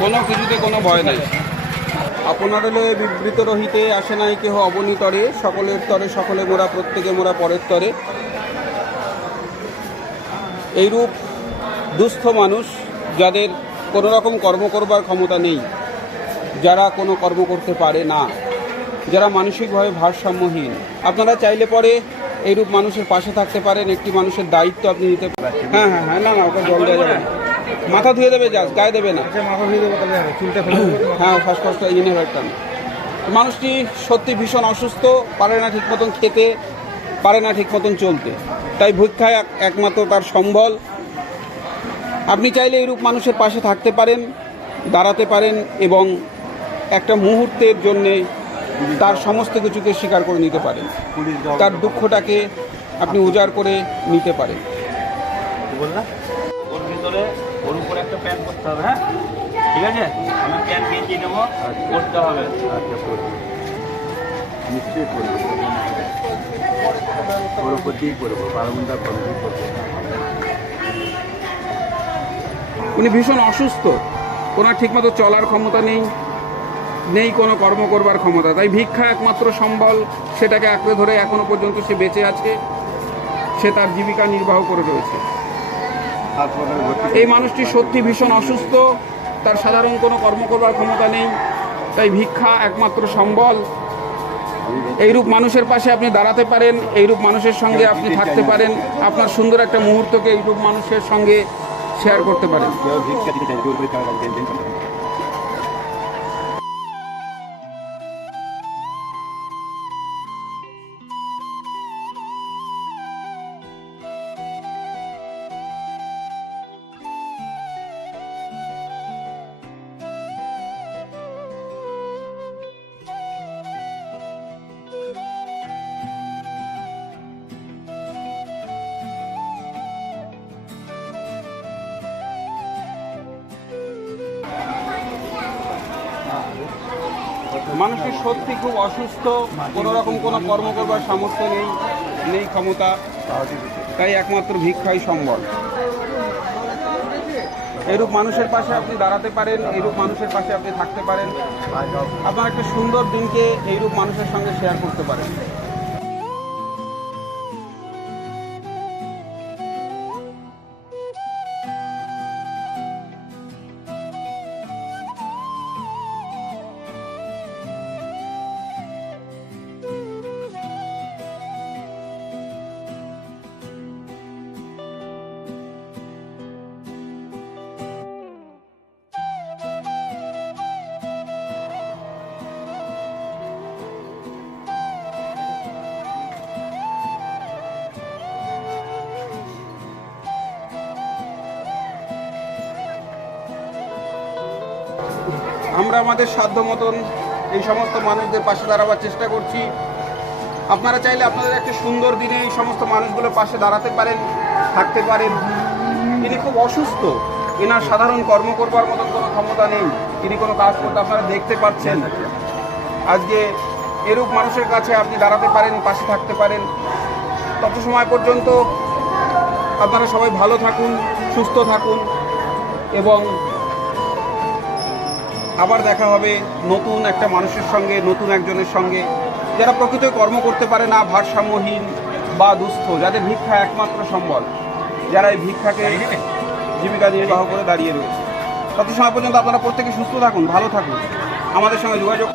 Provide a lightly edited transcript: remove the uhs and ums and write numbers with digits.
কোনো কিছুতে কোনো ভয় নাই। আপনার হলে বিবৃত রহিতে আসে নাই কেহ অবনীতরে, সকলের তরে সকলে মোরা, প্রত্যেকে মোরা পরের তরে। এইরূপ দুস্থ মানুষ যাদের কোনো রকম কর্ম করবার ক্ষমতা নেই, যারা কোনো কর্ম করতে পারে না, যারা মানসিকভাবে ভারসাম্যহীন, আপনারা চাইলে পরে এইরূপ মানুষের পাশে থাকতে পারেন। একটি মানুষের দায়িত্ব আপনি নিতে পারেন। হ্যাঁ হ্যাঁ হ্যাঁ, না না, ওকে জল দেওয়া যাবে না, মাথা ধুয়ে দেবে, যা গায়ে দেবে না। হ্যাঁ, শ্বাসকষ্ট ইনহেলারটা। মানুষটি সত্যি ভীষণ অসুস্থ, পারে না ঠিক মতন খেতে, পারে না ঠিক মতন চলতে, তাই ভিক্ষায় একমাত্র তার সম্বল। আপনি চাইলে এইরূপ মানুষের পাশে থাকতে পারেন, দাঁড়াতে পারেন এবং একটা মুহূর্তের জন্যে তার সমস্ত কিছুকে স্বীকার করে নিতে পারেন, তার দুঃখটাকে আপনি উজাড় করে নিতে পারেন। ওর ভিতরে ওর উপরে একটা প্যান্ট করতে হবে। হ্যাঁ, ঠিক আছে, আমি প্যান্ট গেঞ্জি নেবো, করতে হবে। নিশ্চয়ই করবো, ওর উপর দিয়েই করবো, 12 ঘন্টা করবো। উনি ভীষণ অসুস্থ, ওনার ঠিকমতো চলার ক্ষমতা নেই, নেই কোনো কর্ম করবার ক্ষমতা, তাই ভিক্ষা একমাত্র সম্বল। সেটাকে আঁকড়ে ধরে এখনো পর্যন্ত সে বেঁচে আছে, সে তার জীবিকা নির্বাহ করে রয়েছে। এই মানুষটি সত্যি ভীষণ অসুস্থ, তার সাধারণ কোনো কর্ম করবার ক্ষমতা নেই, তাই ভিক্ষা একমাত্র সম্বল। এইরূপ মানুষের পাশে আপনি দাঁড়াতে পারেন, এইরূপ মানুষের সঙ্গে আপনি থাকতে পারেন, আপনার সুন্দর একটা মুহূর্তকে এইরূপ মানুষের সঙ্গে শেয়ার করতে পারেন। মানুষটি সত্যি খুব অসুস্থ, কোনো রকম কোনো কর্ম করবার সামর্থ্য নেই, নেই ক্ষমতা, তাই একমাত্র ভিক্ষাই সম্বল। এইরূপ মানুষের পাশে আপনি দাঁড়াতে পারেন, এইরূপ মানুষের পাশে আপনি থাকতে পারেন, আপনার একটা সুন্দর দিনকে এইরূপ মানুষের সঙ্গে শেয়ার করতে পারেন। আমরা আমাদের সাধ্য মতন এই সমস্ত মানুষদের পাশে দাঁড়াবার চেষ্টা করছি। আপনারা চাইলে আপনাদের একটা সুন্দর দিনে এই সমস্ত মানুষগুলোর পাশে দাঁড়াতে পারেন, থাকতে পারেন। তিনি খুব অসুস্থ, এনার সাধারণ কর্ম করবার মতন কোনো ক্ষমতা নেই, তিনি কোনো কাজ করতে আপনারা দেখতে পাচ্ছেন। আজকে এরূপ মানুষের কাছে আপনি দাঁড়াতে পারেন, পাশে থাকতে পারেন। তত সময় পর্যন্ত আপনারা সবাই ভালো থাকুন, সুস্থ থাকুন এবং আবার দেখা হবে নতুন একটা মানুষের সঙ্গে, নতুন একজনের সঙ্গে, যারা প্রকৃত কর্ম করতে পারে না, ভারসাম্যহীন বা দুস্থ, যাদের ভিক্ষা একমাত্র সম্বল, যারা এই ভিক্ষাকে জীবিকা নির্বাহ করে দাঁড়িয়ে রয়েছে। তত সময় পর্যন্ত আপনারা প্রত্যেকে সুস্থ থাকুন, ভালো থাকুন, আমাদের সঙ্গে যোগাযোগ